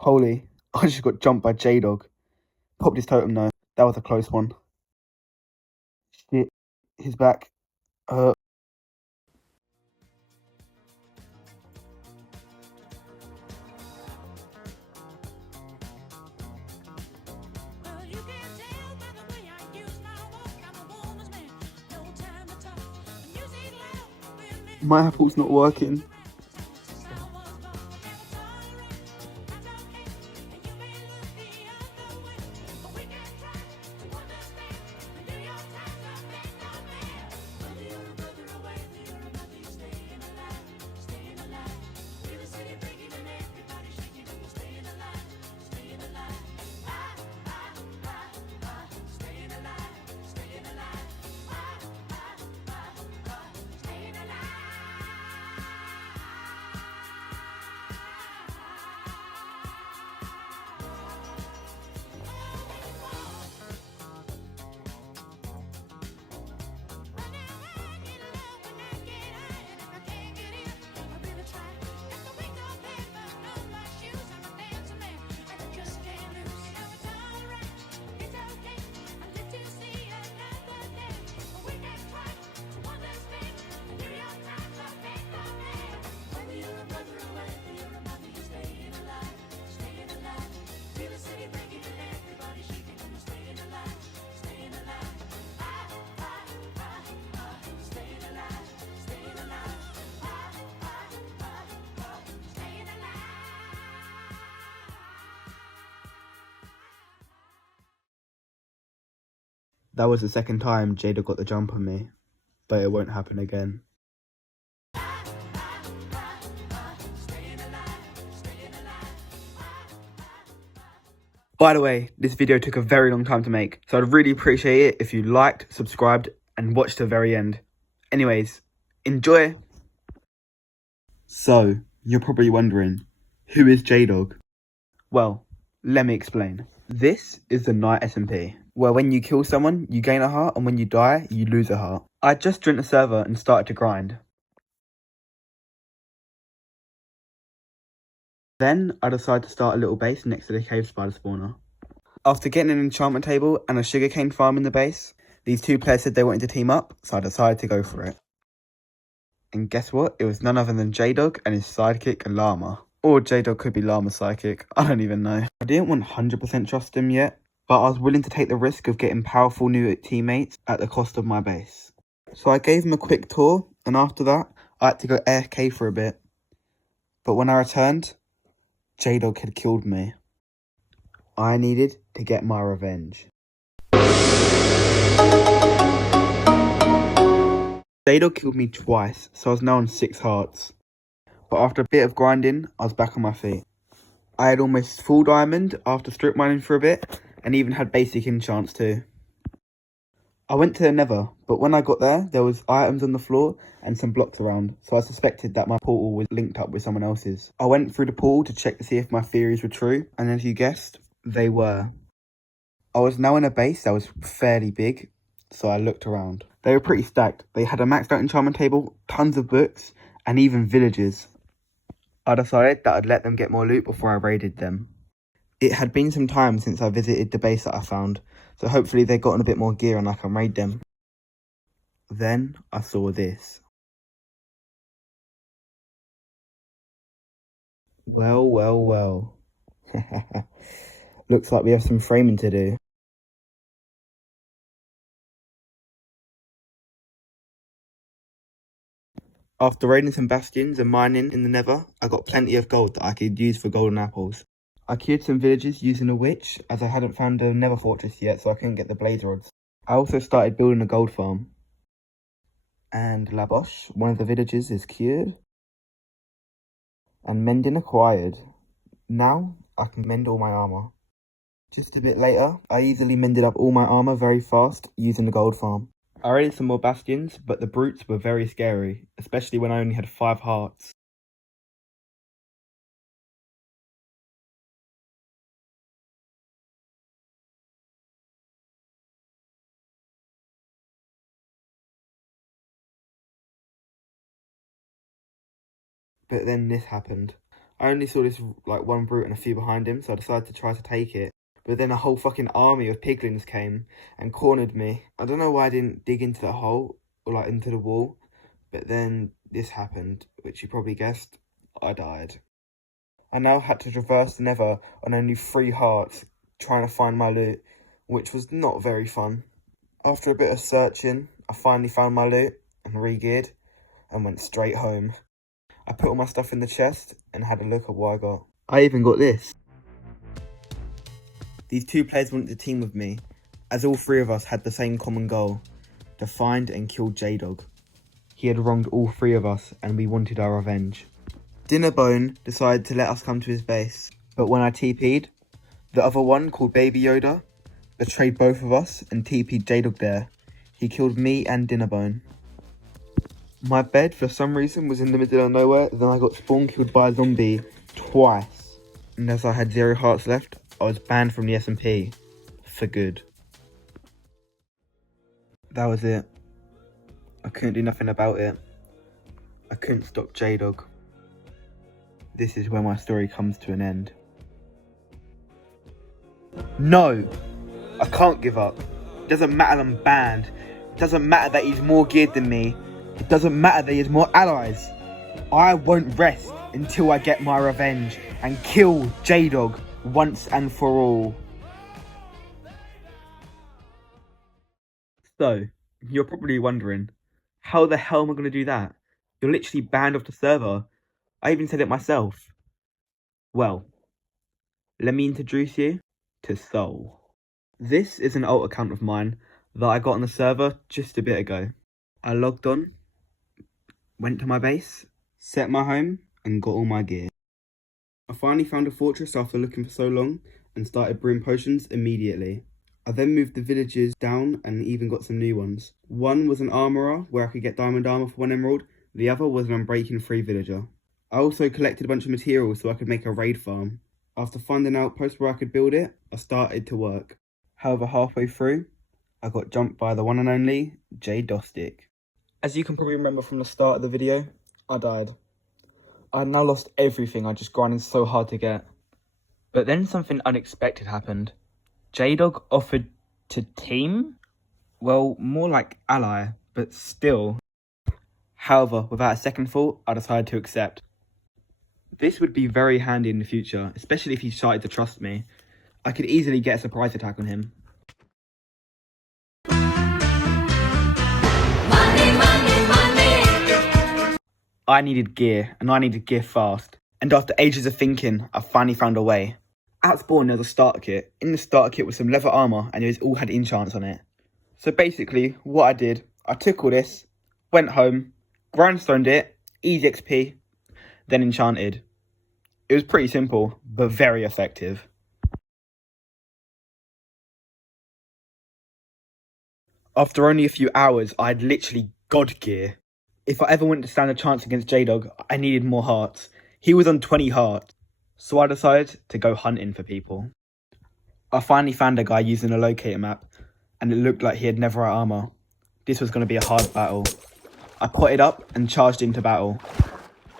Holy, I just got jumped by J-Dog. Popped his totem though. That was a close one. Shit, he's back. My apple's not working. That was the second time Jada got the jump on me, but it won't happen again. By the way, this video took a very long time to make, so I'd really appreciate it if you liked, subscribed, and watched to the very end. Anyways, enjoy! So, you're probably wondering, who is J-Dog? Well, let me explain. This is the Night SMP, where when you kill someone, you gain a heart, and when you die, you lose a heart. I just joined the server and started to grind. Then, I decided to start a little base next to the cave spider spawner. After getting an enchantment table and a sugarcane farm in the base, these two players said they wanted to team up, so I decided to go for it. And guess what? It was none other than J-Dog and his sidekick, Llama. Or J-Dog could be Llama's sidekick, I don't even know. I didn't 100% trust him yet, but I was willing to take the risk of getting powerful new teammates at the cost of my base. So I gave him a quick tour, and after that, I had to go AFK for a bit. But when I returned, J-Dog had killed me. I needed to get my revenge. J-Dog killed me twice, so I was now on 6 hearts. But after a bit of grinding, I was back on my feet. I had almost full diamond after strip mining for a bit, and even had basic enchants too. I went to the nether, but when I got there was items on the floor and some blocks around, so I suspected that my portal was linked up with someone else's. I went through the portal to check to see if my theories were true, and as you guessed, they were. I was now in a base that was fairly big, so I looked around. They were pretty stacked. They had a maxed out enchantment table, tons of books, and even villagers. I decided that I'd let them get more loot before I raided them. It had been some time since I visited the base that I found, so hopefully they'd gotten a bit more gear and I can raid them. Then I saw this. Well. Looks like we have some framing to do. After raiding some bastions and mining in the nether, I got plenty of gold that I could use for golden apples. I cured some villages using a witch, as I hadn't found a nether fortress yet, so I couldn't get the blaze rods. I also started building a gold farm. And Labosh, one of the villages, is cured. And mending acquired. Now, I can mend all my armor. Just a bit later, I easily mended up all my armor very fast using the gold farm. I raided some more bastions, but the brutes were very scary, especially when I only had 5 hearts. But then this happened. I only saw this like one brute and a few behind him, so I decided to try to take it. But then a whole fucking army of piglins came and cornered me. I don't know why I didn't dig into the hole or like into the wall, but then this happened, which you probably guessed. I died. I now had to traverse the nether on only 3 hearts, trying to find my loot, which was not very fun. After a bit of searching, I finally found my loot and re-geared and went straight home. I put all my stuff in the chest and had a look at what I got. I even got this. These 2 players wanted to team with me, as all 3 of us had the same common goal, to find and kill J-Dog. He had wronged all 3 of us and we wanted our revenge. Dinnerbone decided to let us come to his base, but when I TP'd, the other one, called Baby Yoda, betrayed both of us and TP'd J-Dog there. He killed me and Dinnerbone. My bed, for some reason, was in the middle of nowhere, then I got spawn killed by a zombie twice. And as I had 0 hearts left, I was banned from the SMP. For good. That was it. I couldn't do nothing about it. I couldn't stop J-Dog. This is where my story comes to an end. No! I can't give up. It doesn't matter that I'm banned. It doesn't matter that he's more geared than me. It doesn't matter that he has more allies. I won't rest until I get my revenge and kill J-Dog once and for all. So, you're probably wondering, how the hell am I going to do that? You're literally banned off the server. I even said it myself. Well, let me introduce you to Soul. This is an alt account of mine that I got on the server just a bit ago. I logged on, went to my base, set my home, and got all my gear. I finally found a fortress after looking for so long and started brewing potions immediately. I then moved the villages down and even got some new ones. One was an armourer where I could get diamond armour for 1 emerald, the other was an unbreaking 3 villager. I also collected a bunch of materials so I could make a raid farm. After finding an outpost where I could build it, I started to work. However, halfway through, I got jumped by the one and only J Dostik. As you can probably remember from the start of the video, I died. I had now lost everything I just grinded so hard to get. But then something unexpected happened. J-Dog offered to team? Well, more like ally, but still. However, without a second thought, I decided to accept. This would be very handy in the future, especially if he started to trust me. I could easily get a surprise attack on him. Money, money, money. I needed gear, and I needed gear fast. And after ages of thinking, I finally found a way. At spawn, there was a starter kit. In the starter kit was some leather armour, and it all had enchants on it. So basically, what I did, I took all this, went home, grindstoned it, easy XP, then enchanted. It was pretty simple, but very effective. After only a few hours, I had literally god gear. If I ever wanted to stand a chance against J-Dog, I needed more hearts. He was on 20 hearts, so I decided to go hunting for people. I finally found a guy using a locator map, and it looked like he had netherite armour. This was going to be a hard battle. I potted up and charged into battle.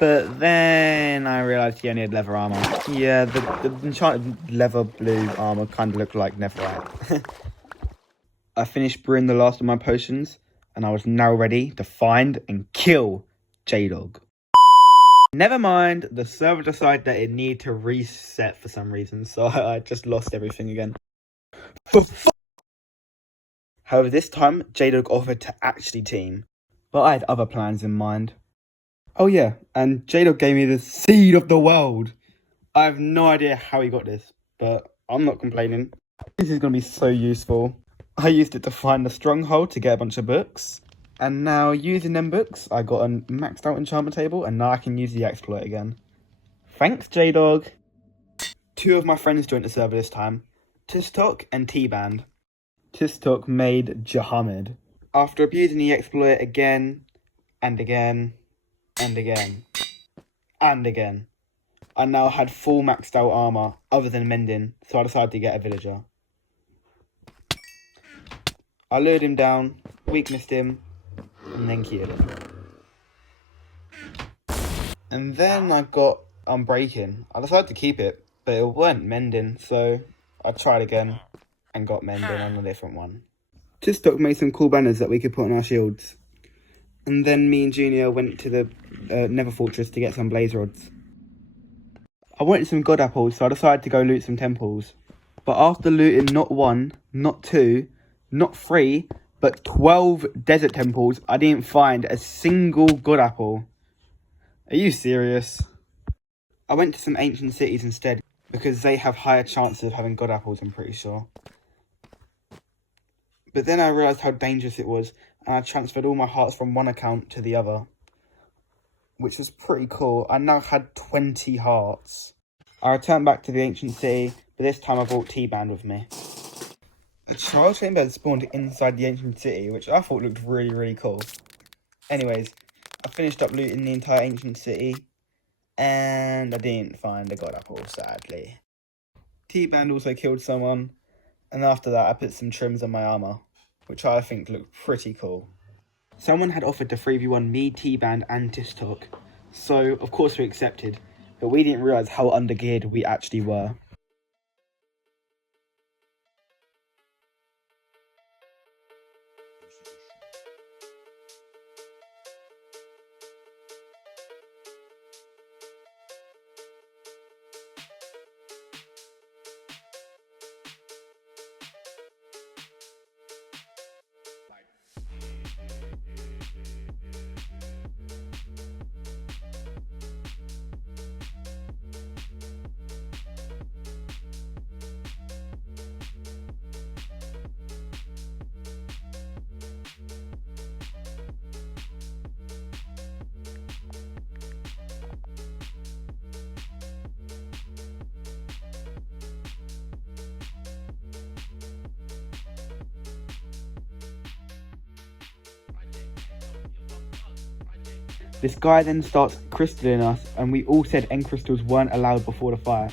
But then I realised he only had leather armour. Yeah, the enchanted leather blue armour kind of looked like netherite. I finished brewing the last of my potions, and I was now ready to find and kill J-Dog. Never mind, the server decided that it needed to reset for some reason, so I just lost everything again. However, this time, J-Dog offered to actually team, but I had other plans in mind. Oh yeah, and J-Dog gave me the seed of the world. I have no idea how he got this, but I'm not complaining. This is going to be so useful. I used it to find the stronghold to get a bunch of books. And now, using them books, I got a maxed out enchantment table, and now I can use the exploit again. Thanks, J-Dog. 2 of my friends joined the server this time, Tistok and T-Band. Tistok made Jahamed. After abusing the exploit again, and again, and again, and again, I now had full maxed out armour, other than mending, so I decided to get a villager. I lured him down, weaknessed him, and then killed him. And then I got unbreaking. I decided to keep it, but it weren't mending, so I tried again and got mending on a different one. Tistock made some cool banners that we could put on our shields. And then me and Junior went to the Nether Fortress to get some blaze rods. I wanted some god apples, so I decided to go loot some temples. But after looting not 1, not 2, not 3, but 12 desert temples, I didn't find a single god apple. Are you serious? I went to some ancient cities instead, because they have higher chances of having god apples, I'm pretty sure. But then I realised how dangerous it was, and I transferred all my hearts from one account to the other, which was pretty cool. I now had 20 hearts. I returned back to the ancient city, but this time I brought T-Band with me. A child chamber had spawned inside the ancient city, which I thought looked really, really cool. Anyways, I finished up looting the entire ancient city, and I didn't find a god apple, sadly. T-Band also killed someone, and after that I put some trims on my armour, which I think looked pretty cool. Someone had offered to 3v1 me, T-Band and Tistock, so of course we accepted, but we didn't realise how undergeared we actually were. This guy then starts crystalling us, and we all said end crystals weren't allowed before the fire.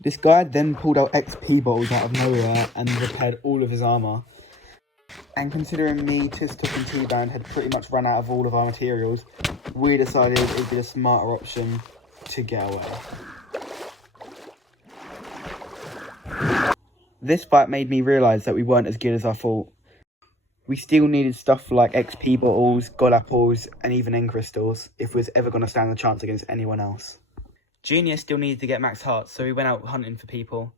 This guy then pulled out XP bottles out of nowhere and repaired all of his armour. And considering me, Tistock and T-Band had pretty much run out of all of our materials, we decided it would be a smarter option to get away. This fight made me realise that we weren't as good as I thought. We still needed stuff like XP bottles, god apples, and even end crystals if we was ever going to stand a chance against anyone else. Junior still needed to get max hearts, so we went out hunting for people.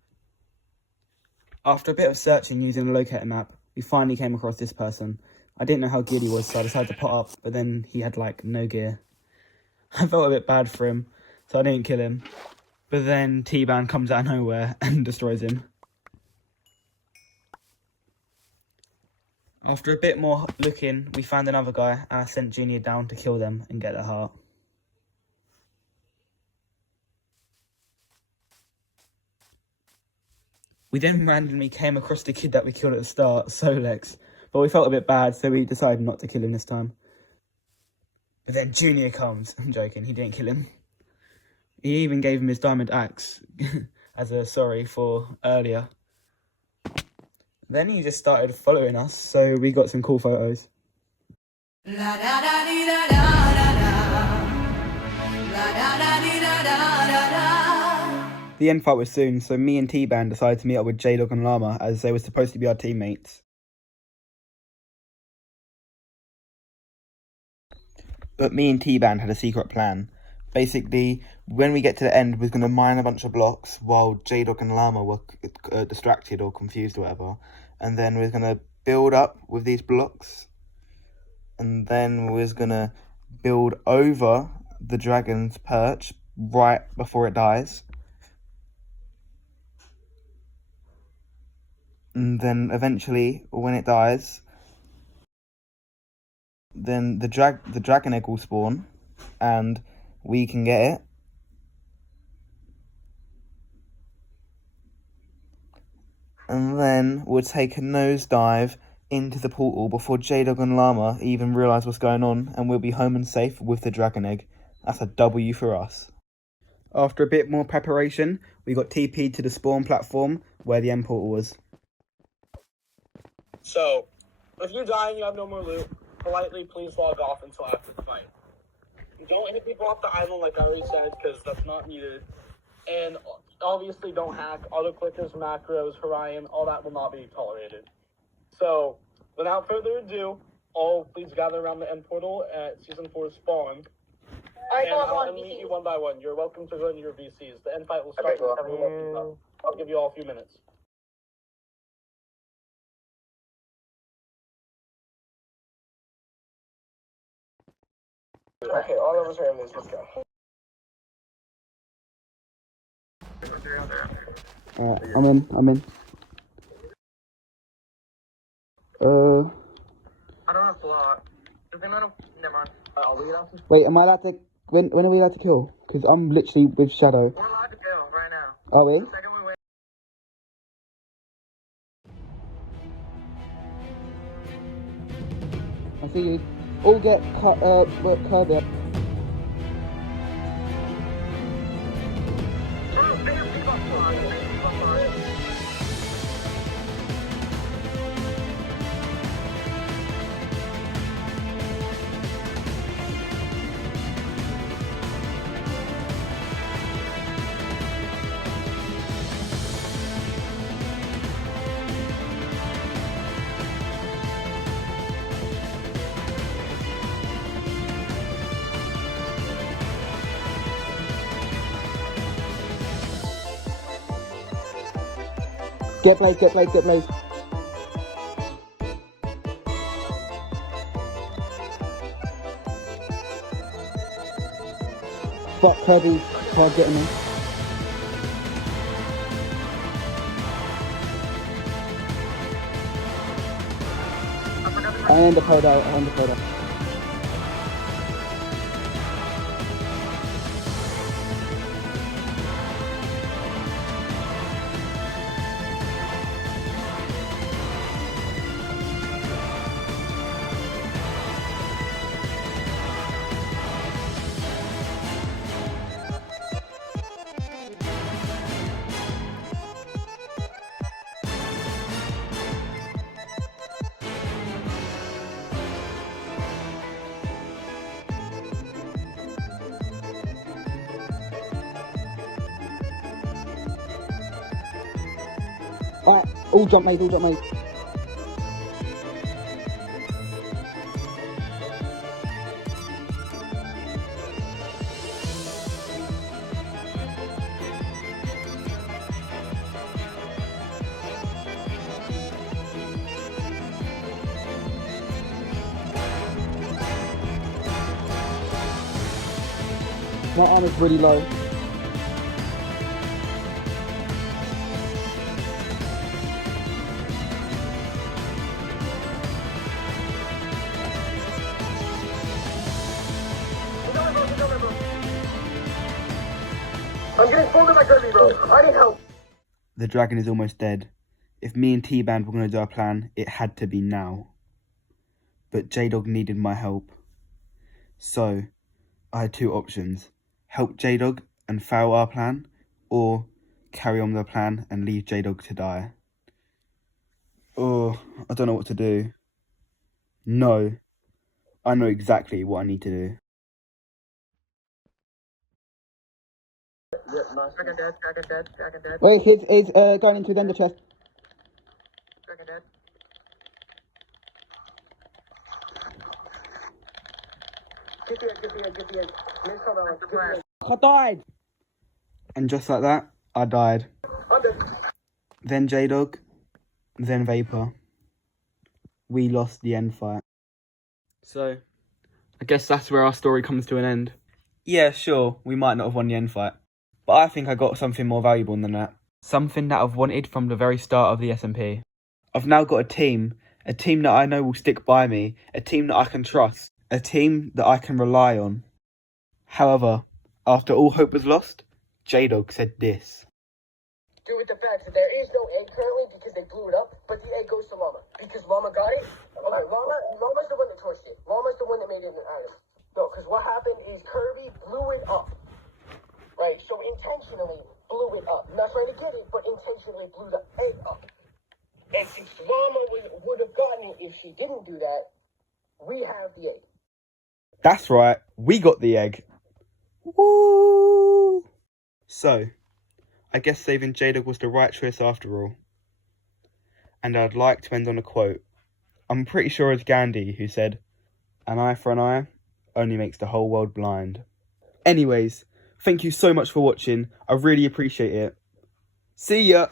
After a bit of searching using a locator map, we finally came across this person. I didn't know how geared he was, so I decided to pot up, but then he had like no gear. I felt a bit bad for him, so I didn't kill him. But then T-Band comes out of nowhere and destroys him. After a bit more looking, we found another guy, and I sent Junior down to kill them and get their heart. We then randomly came across the kid that we killed at the start, Solex, but we felt a bit bad, so we decided not to kill him this time. But then Junior comes. I'm joking, he didn't kill him. He even gave him his diamond axe as a sorry for earlier. Then he just started following us, so we got some cool photos. The end fight was soon, so me and T-Band decided to meet up with J-Dog and Llama, as they were supposed to be our teammates. But me and T-Band had a secret plan. Basically, when we get to the end, we're going to mine a bunch of blocks while J-Dog and Llama were distracted or confused or whatever. And then we're going to build up with these blocks. And then we're going to build over the dragon's perch right before it dies. And then eventually, when it dies, then the dragon egg will spawn, and we can get it. And then we'll take a nosedive into the portal before J-Dog and Llama even realise what's going on, and we'll be home and safe with the dragon egg. That's a W for us. After a bit more preparation, we got TP'd to the spawn platform where the end portal was. So, if you die and you have no more loot, politely please log off until after the fight. Don't hit people off the island like I already said, because that's not needed. And obviously don't hack, auto-clickers, macros, Horion, all that will not be tolerated. So, without further ado, all please gather around the end portal at Season 4 spawn. And I'll meet you one by one. You're welcome to go into your VCs. The end fight will start when everyone opens up. I'll give you all a few minutes. Okay, all of us are in this. Let's go. I'm in. I don't have block. Never mind. I'll leave it up. Wait, am I allowed to... When are we allowed to kill? Because I'm literally with Shadow. We're allowed to kill right now. Are we? The second we win. I see you. All get Kirby. Get Blaze. Fuck Kirby, hard getting me. I end the photo. All jump maze. My arm is really low. I'm getting folded by Kirby, bro. I need help. The dragon is almost dead. If me and T-Band were going to do our plan, it had to be now. But J-Dog needed my help. So, I had two options. Help J-Dog and fail our plan, or carry on the plan and leave J-Dog to die. Oh, I don't know what to do. No, I know exactly what I need to do. Dragon dead. Wait, he's going into the ender chest. Dragon dead. Get the egg, get the egg, get the egg. Miss, come on, get the egg. I died. And just like that, I died. I'm dead. Then J-Dog, then Vapor. We lost the end fight. So, I guess that's where our story comes to an end. Yeah, sure, we might not have won the end fight, but I think I got something more valuable than that. Something that I've wanted from the very start of the SMP. I've now got a team that I know will stick by me, a team that I can trust, a team that I can rely on. However, after all hope was lost, J-Dog said this. Due with the fact that there is no egg currently because they blew it up, but the egg goes to Llama. Because Llama got it? Okay, Llama's the one that torched it. Llama's the one that made it an item. No, because what happened is Kirby blew it up. Right? So intentionally blew it up. Not trying to get it, but intentionally blew the egg up. And since Llama would have gotten it if she didn't do that, we have the egg. That's right, we got the egg. Woo! So, I guess saving J-Dog was the right choice after all. And I'd like to end on a quote. I'm pretty sure it's Gandhi who said, "An eye for an eye only makes the whole world blind." Anyways, thank you so much for watching. I really appreciate it. See ya!